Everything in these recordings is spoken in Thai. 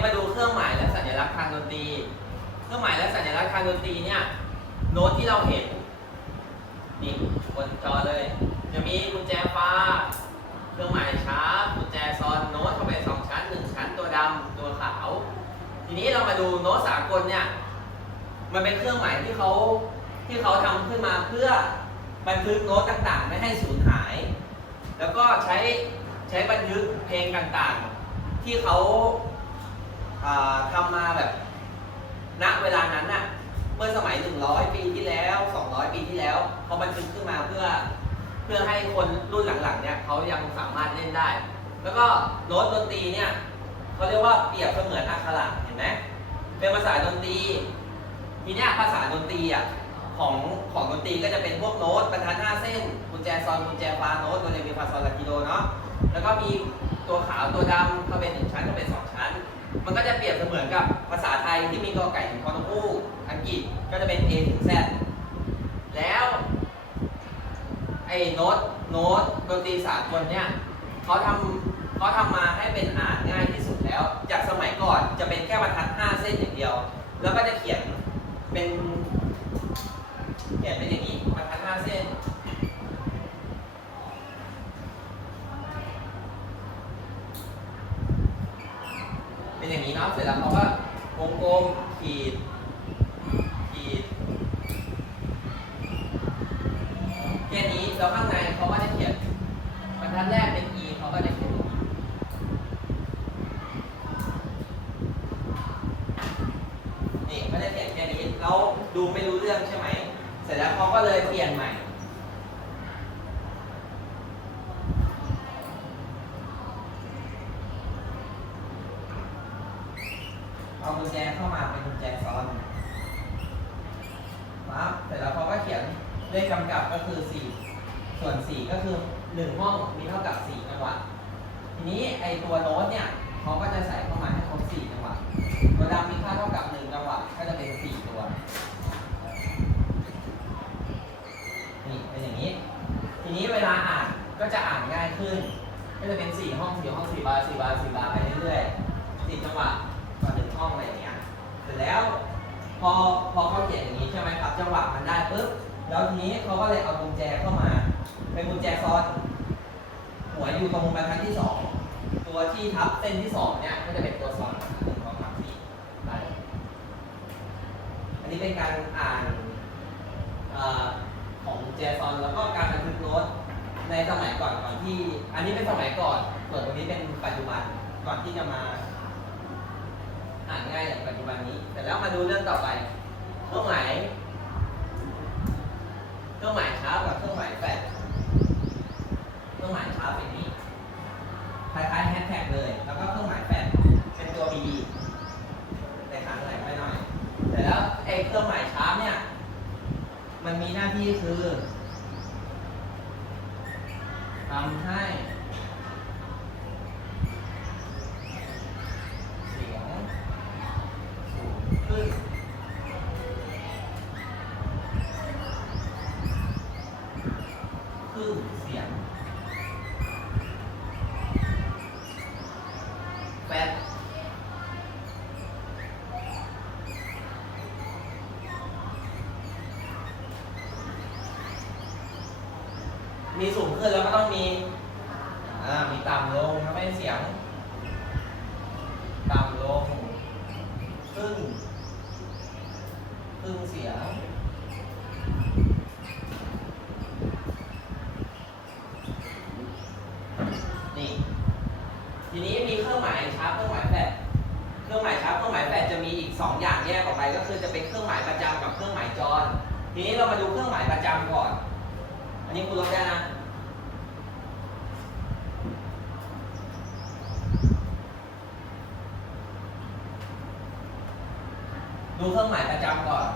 นี้มาดูเครื่องหมายและสัญลักษณ์ทางดนตรี เครื่องหมายและสัญลักษณ์ทางดนตรีเนี่ย โน้ตที่เราเห็น นี่บนจอเลย จะมีกุญแจฟ้า เครื่องหมายช้าร์ปกุญแจซอนโน้ตเข้าไปสองชั้นหนึ่งชั้นตัวดำตัวขาว ทีนี้เรามาดูโน้ตสากลเนี่ย มันเป็นเครื่องหมายที่เขาที่เขาทำขึ้นมาเพื่อบันทึกโน้ตต่างๆ ไม่ให้สูญหาย แล้วก็ใช้ใช้บันทึกเพลงต่างๆ ที่เขา ทำมาแบบ ณ เวลานั้นน่ะ เมื่อสมัย 100 ปีที่แล้ว 200 ปีที่แล้วเขาบันทึกขึ้นมาเพื่อ เพื่อให้คนรุ่นหลังๆ เนี่ยเขายังสามารถเล่นได้ แล้วก็โน้ตดนตรีเนี่ยเขาเรียกว่าเปรียบเสมือนอักขระเห็นไหมเป็นภาษาดนตรี ทีเนี้ยภาษาดนตรีอะของของดนตรีก็จะเป็นพวกโน้ตบรรทัดห้าเส้นกุญแจซอนกุญแจฟาโน้ตโดเรมีฟาซอลลาติโดเนาะแล้วก็มีตัวขาวตัวดำก็เป็นหนึ่งชั้นก็เป็นสองชั้น มันก็จะเปรียบเสมือนกับภาษาไทยที่มีกอไก่ถึงคอนคู่อังกฤษก็จะเป็น A ถึง Z แล้วไอ้โน้ตโน้ตดนตรีสากลเนี่ยเขาทำเขาทำมาให้เป็นอ่านง่ายที่สุดแล้ว จากสมัยก่อนจะเป็นแค่บรรทัดห้าเส้นอย่างเดียว แล้วก็จะเขียนเป็นเขียนเป็นอย่างนี้บรรทัดห้าเส้น เป็นอย่างนี้เนาะ เสร็จแล้วเขาก็วงกลมขีด ขีด แล้วข้างในเขาก็จะเขียนบรรทัดแรกเป็น E เขาก็จะเขียนนี่เขาจะเขียนแค่นี้เราดูไม่รู้เรื่องใช่ไหมเสร็จแล้วเขาก็เลยเปลี่ยนใหม่ เอากุญแจเข้ามาเป็นกุญแจซ้อนปั๊บเสร็จแล้วเขาก็เขียนเลขกำกับก็คือ4 ส่วน 4 ก็คือ 1 ห้องมีเท่ากับ 4 จังหวะ ทีนี้ไอตัวโน้ตเนี่ยเขาก็จะใส่เข้ามาให้ครบ 4 จังหวะ ตัวดำมีค่าเท่ากับ 1 จังหวะ ก็จะเป็น 4 ตัว นี่เป็นอย่างนี้ ทีนี้เวลาอ่านก็จะอ่านง่ายขึ้น ก็จะเป็น 4 ห้อง4ห้อง4บาร์4บาร์4บาร์ไปเรื่อยๆ4จังหวะต่อหนึ่งห้องอะไรอย่างเงี้ย เสร็จแล้วพอพอเขาเขียนอย่างนี้ใช่ไหมครับ จังหวะมันได้ปุ๊บ แล้วทีนี้เขาก็เลยเอากุญแจเข้ามา เป็นกุญแจซ้อน หัวอยู่ตรงบรรทัดที่สองตัวที่ทับเส้นที่สองเนี่ยก็จะเป็นตัวซ้อนหนึ่งสองสามสี่ไปอันนี้เป็นการอ่านอของกุญแจซอนแล้วก็การบันทึกโน้ตในสมัยก่อนก่อนที่ อันนี้เป็นสมัยก่อนส่วนตรงนี้เป็นปัจจุบันก่อนที่จะมาอ่านง่ายอย่างปัจจุบันนี้ แต่แล้วมาดูเรื่องต่อไปเครื่องหมาย เครื่องหมายเช้ากับเครื่องหมายแฟดเครื่องหมายเช้าเป็นนี้คล้ายๆแฮชแท็กเลย แล้วก็เครื่องหมายแฟดเป็นตัว B ในครั้งไหนไปหน่อย แต่แล้วไอ้เครื่องหมายช้าร์ปเนี่ย มันมีหน้าที่คือทำให้ เสียงสูงขึ้น ค ลื่นเสียง แฟดมีสูงขึ้นแล้วก็ต้องมี อ่า มีต่ำลงทำให้เสียง ต่ำลงครึ่งครึ่งเสียง นี่ ทีนี้มีเครื่องหมายชาร์ปเครื่องหมายแฟลชเครื่องหมายชาร์ปเครื่องหมายแฟลชจะมีอีก 2 อย่างแยกออกไป ก็คือจะเป็นเครื่องหมายประจำกับเครื่องหมายจร ทีนี้เรามาดูเครื่องหมายประจำก่อน อันนี้คุณลบได้นะ ดูเครื่องหมายประจำก่อน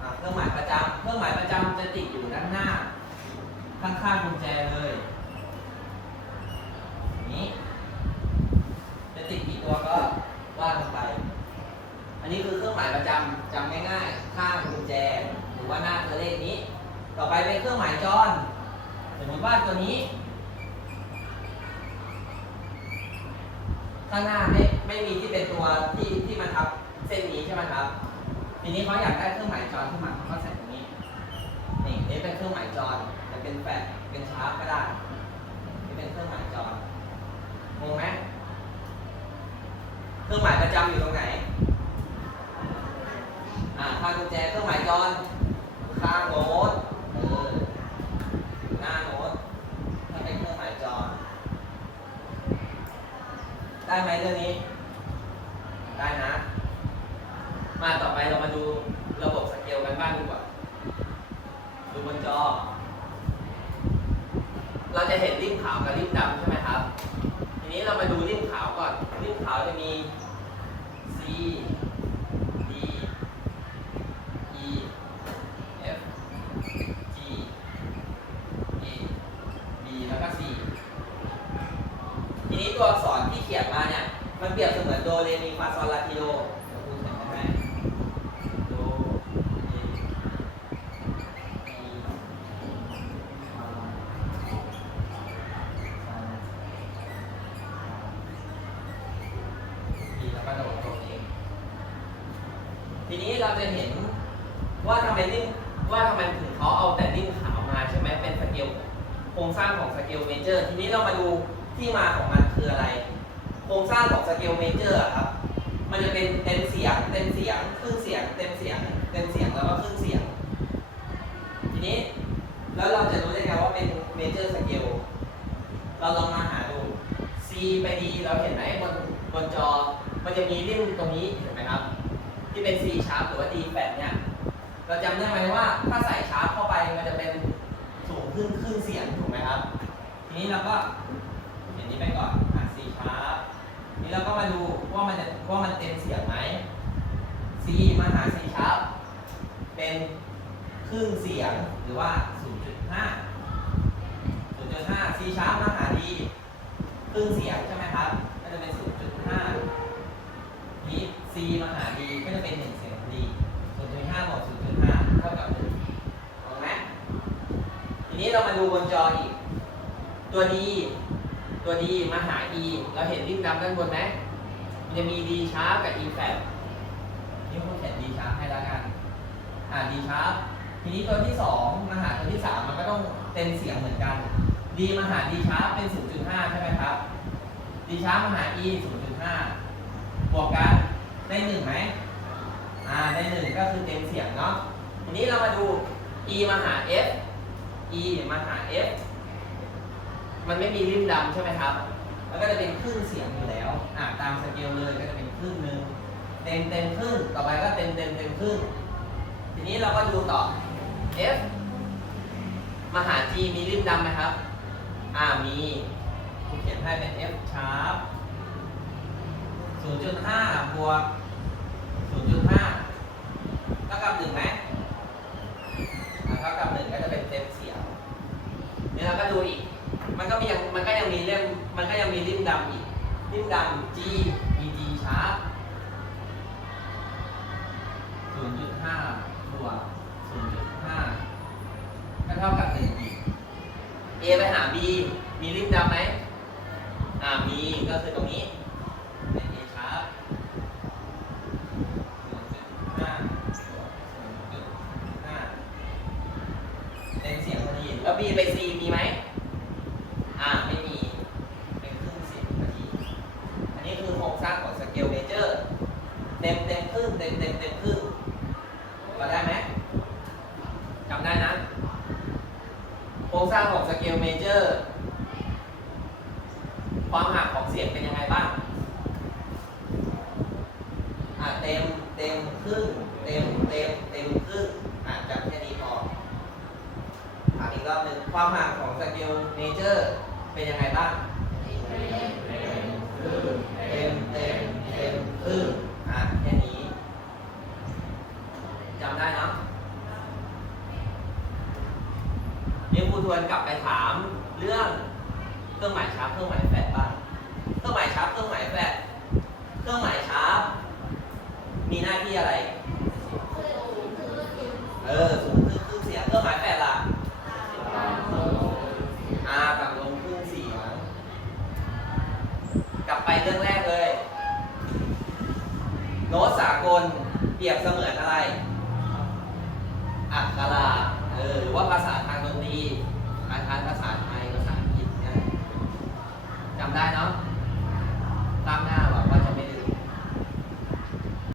อ่าเครื่องหมายประจำเครื่องหมายประจำจะติดอยู่ด้านหน้า ข้างๆกุญแจเลยอย่างนี้ จะติดกี่ตัวก็ว่ากันไป อัน อันนี้คือเครื่องหมายประจำจำง่ายๆ ข้างกุญแจ หรือว่าหน้าตัวเลขนี้ ต่อไปเป็นเครื่องหมายจรสมมติว่าตัวนี้ ข้างหน้าไม่ไม่มีที่เป็นตัวที่ที่มาทับเส้นนี้ใช่ไหมครับ ทีนี้เขาอยากได้เครื่องหมายจรขึ้นมาเขาก็ใส่ตรงนี้ นี่นี่เป็นเครื่องหมายจรจะเป็นแฟลเป็นชาร์ปก็ได้นี่เป็นเครื่องหมายจรงงไหมเครื่องหมายประจำอยู่ตรงไหน ญแจเครื่องหมายจรข้างโน้ตเออหน้าโน้ตถ้าเป็นเครื่องหมายจอนได้ไหมเรื่องนี้ ได้นะ มาต่อไปเรามาดูระบบสเกลกันบ้างดีกว่า ดูบนจอ เราจะเห็นริมขาวกับริมดำใช่ไหมครับ ทีนี้เรามาดูริมขาวก่อน ริมขาวจะมี C D E F G A B แล้วก็ C ทีนี้ตัวอักษรที่เขียนมาเนี่ย มันเปรียบเสมือนโดเรมีฟาซอลลาทิโดเดี๋ยวคุณเห็นไหมโดเรมีฟาดีแล้วก็โดตัวเอทีนี้เราจะเห็นว่าทำไมดิ้นว่าทำไมถึงเขาเอาแต่ดิ้นขาวมาใช่ไหมเป็นสเกลโครงสร้างของสเกลเมเจอร์ ทีนี้เรามาดูที่มาของมันคืออะไร โครงสร้างของสเกลเมเจอร์ครับ มันจะเป็นเต็มเสียง เต็มเสียง ครึ่งเสียง เต็มเสียง เต็มเสียง แล้วก็ครึ่งเสียง ทีนี้ แล้วเราจะรู้ได้ไงว่าเป็นเมเจอร์สเกล เราลองมาหาดู C ไป D เราเห็นไหมบนบนจอ มันจะมีริมตรงนี้เห็นไหมครับ ที่เป็น C sharp หรือว่า D flat เนี่ย เราจำได้ไหมว่าถ้าใส่ชาร์ปเข้าไป มันจะเป็นสูงขึ้นครึ่งเสียงถูกไหมครับ ทีนี้เราก็อย่างนี้ไปก่อน นี้เราก็มาดูว่ามันจะว่ามันเต็มเสียงไหม C มาหา C sharp เป็นครึ่งเสียงหรือว่า 0.5 0.5 C sharp มาหา D ครึ่งเสียงใช่ไหมครับ ก็จะเป็น 0.5นี้ C มาหา D ก็จะเป็น 1 เสียง D 0.5บวก0.5 เท่ากับ1ถูกไหมทีนี้เรามาดูบนจออีก ตัว D ตัว D มาหา E เราเห็นริมดำด้านบนไหมมันจะมี D sharp กับ E flat นี่ผมเขียน D sharp ให้แล้วกัน อ่า D sharp ทีนี้ตัวที่2มาหาตัวที่3มันก็ต้องเต็มเสียงเหมือนกัน D มาหา D sharp เป็น 0.5 ใช่ไหมครับ D sharp มาหา E 0.5 บวกกันได้หนึ่งไหมอ่าได้หนึ่งก็คือเต็มเสียงเนาะทีนี้เรามาดู E มาหา F E มาหา F มันไม่มีริมดำใช่ไหมครับ แล้วก็จะเป็นครึ่งเสียงอยู่แล้วอ่าตามสเกลเลยก็จะเป็นครึ่งหนึ่งเต็มเต็มครึ่งต่อไปก็เต็มเต็มเต็มครึ่งทีนี้เราก็ดูต่อ F มหา G มีริมดำไหมครับ อ่ามีผมเขียนให้เป็น F sharp 0.5บวก0.5 A ไปหา B มีริมดำไหมอ่ามีก็คือตรงนี้เป็น A sharp 0.5 0.5เต็มเสียงพอดีแล้ว B ไป C มีไหมอ่าไม่มี เป็นครึ่งเสียงพอดีอันนี้คือโครงสร้างของสเกลเมเจอร์เต็มเต็มครึ่งเต็มเต็มเต็มครึ่งก็ได้ไหมจำได้นะ รงสร้างของสเกลเมเจอร์ความห่างของเสียงเป็นยังไงบ้างอ่าเต็มเต็มครึ่งเต็มเต็มเต็มครึ่งอ่าจำแค่นี้พอถามอีกรอบหนึ่งความห่างของสเกลเมเจอร์เป็นยังไงบ้าง เดี๋ยวครูทวนกลับไปถามเรื่องเครื่องหมายชาร์ปเครื่องหมายแฟดบ้าง เครื่องหมายชาร์ปเครื่องหมายแฟดเครื่องหมายชาร์ปมีหน้าที่อะไร เออสูงขึ้นครึ่งเสียงเครื่องหมายแฟดล่ะอาต่ำลงครึ่งเสียงกลับไปเรื่องแรกเลย โน้ตสากลเปรียบเสมือนอะไร อักขระ เออหรือว่าภาษาทางดนตรีคล้ายๆภาษาไทยภาษาอังกฤษเนี่ยจำได้เนาะ